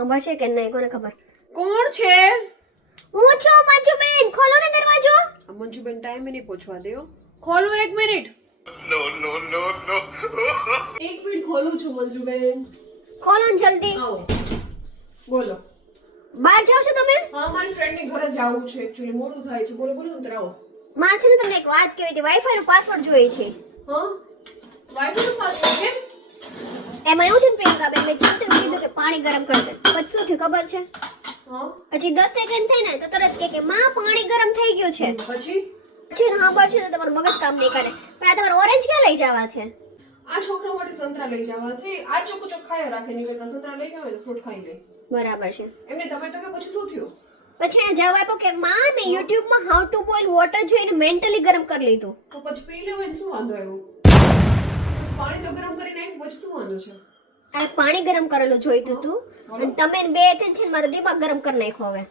આંબા છે કે નહીં કોને ખબર. કોણ છે? હું છું મંજુબેન, ખોલો ને દરવાજો. મંજુબેન ટાઈમે નહીં પહોંચવા દો. ખોલો 1 મિનિટ. નો નો નો નો 1 મિનિટ ખોલું છું મંજુબેન. ખોલો ને જલ્દી. આવો. બોલો. બહાર જાવ છો તમે? હા, મારી ફ્રેન્ડ ની ઘરે જવું છે. એક્ચ્યુઅલી મોડું થાય છે. બોલો બોલો તમે આવો. મારે છે ને તમને એક વાત કહેવી હતી. વાઈફાઈ નો પાસવર્ડ જોઈએ છે. હા? વાઈફાઈ નો પાસવર્ડ કેમ? એમાં એવું થયું પ્રિયંકાબેન, મેં ચિંતન કીધું કે પાણી ગરમ કરી દે. પછી શું થયું ખબર છે? હા. હજી 10 સેકન્ડ થઈ ને તો તરત કે માં પાણી ગરમ થઈ ગયું છે. પછી હા પડશે તો તમારું મગજ કામ નહીં કરે. પણ આ તમારું ઓરેન્જ ક્યાં લઈ જવા છે? આ છોકરા માટે સંતરા લઈ જવા છે. આ ચોખ્ખું ખાયા રાખે નહીં કરતા સંતરા લઈ ગયા હોય તો ફ્રૂટ ખાઈ લે. બરાબર છે. એમને તમે તો કે પછી શું થયું? પછી એને જવાબ આપ્યો કે માં મેં YouTube માં હાઉ ટુ બોઇલ વોટર જોઈને મેન્ટલી ગરમ કરી લીધું. તો પછી પી લેવાય ને શું વાંધો આવ્યો? પછી પાણી તો ગરમ કરીને નાખ પછી શું વાંધો છે? આ પાણી ગરમ કરેલું જોઈતું તું અને તમે બે થઈને છે ને મારો દિમાગ ગરમ કરી નાખ્યો હવે.